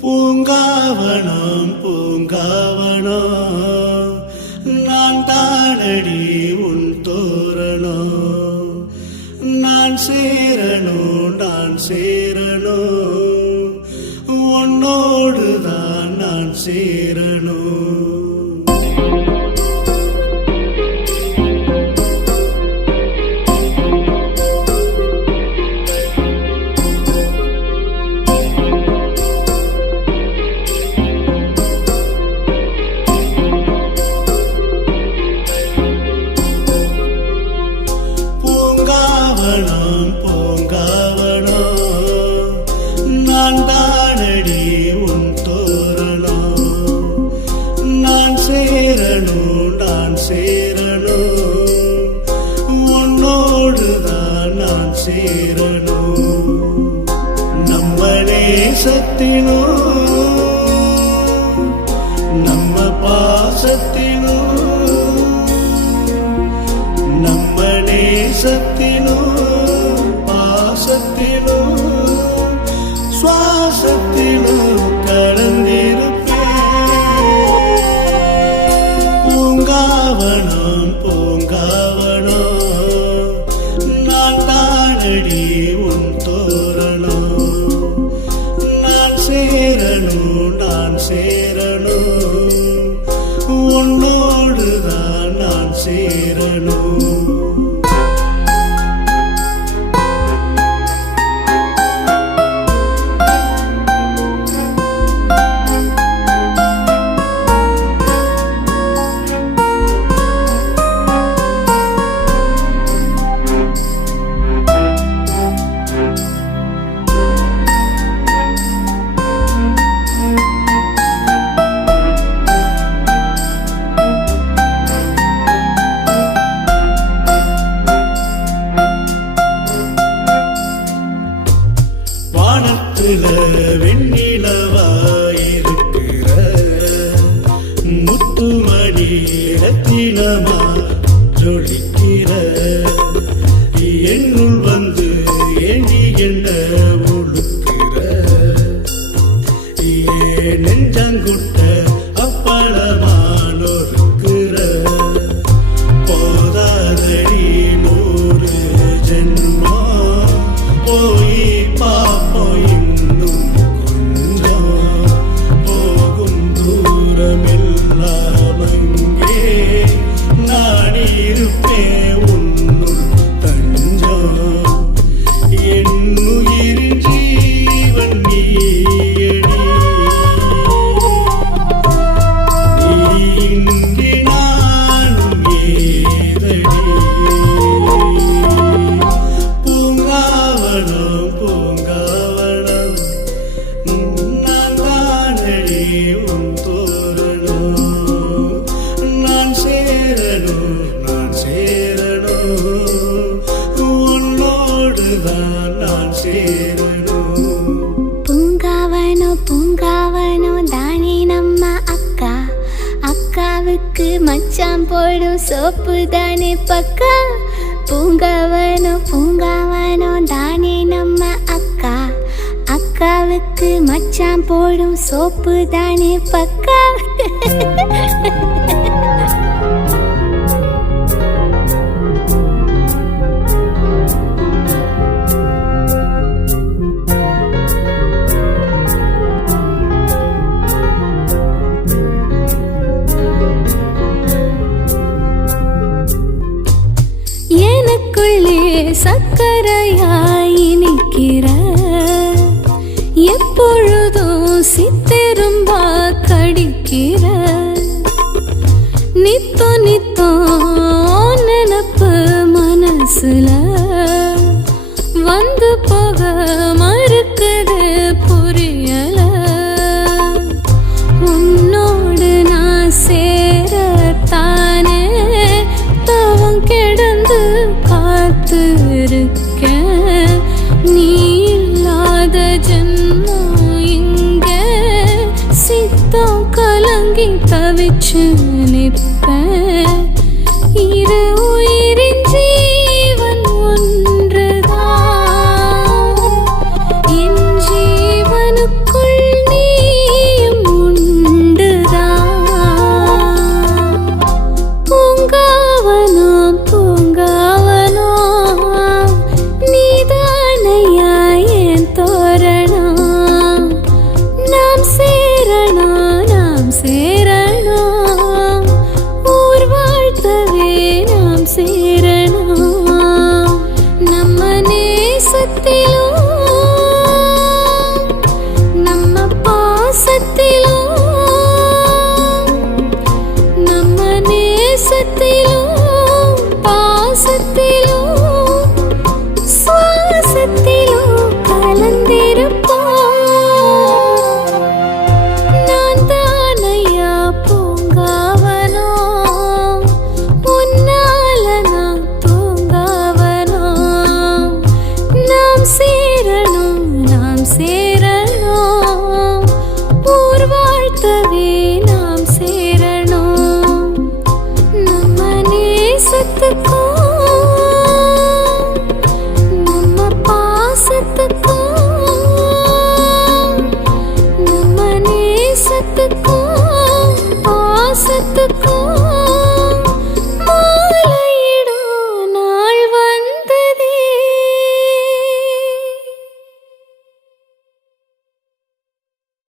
பூங்காவனம் பூங்காவனம் நான் தானடி உன் தோரணம். நான் சேரணும் உன்னோடுதான் நான் சேரணும். நான் தானடி உன் தோரணம். நான் சேரணும் உன்னோடுதான் நான் சேரணும். நம்ம நேசத்திலும் நம்ம பாசத்திலும் நம்ம நேசத்திலும் பாசத்திலும் சுவாசத்திலும் கலந்திருப்பேன். பூங்காவனம் நான் தானடி உன் தோரணம். நான் சேரணும் உன்னோடுதான் நான் சேரணும். வெண்ணிலவாயிருக்கிற முத்துமணி ரத்தினமா ஜொலிக்கிற என்னுள் வந்து ஏண்டி என்ன உழுக்கிற நெஞ்சங்குட்ட அப்பளமானொருக்கிற போதாதடி 100 ஜென்மா போய் பாப்போய் பூங்காவனோ தானே நம்ம அக்கா. அக்காவுக்கு மச்சான் போடும் சோப்பு தானே பக்கா. பூங்காவனோ தானே நம்ம அக்கா. அக்காவுக்கு மச்சான் போடும் சோப்பு தானே பக்கா. சக்கரையாய் நிற்கிற எப்பொழுதும் சித்திரும்பா கடிக்கிற நித்தோ நினப்பு மனசுல வந்து போக மறுக்குது புரியல. உன்னோடு நான் சேரத்தானே தவம் கிடந்து காத்திருக்கேன். நீ இல்லாத ஜென்மம் இங்க சித்தம் கலங்கி தவிச்சு நிற்ப.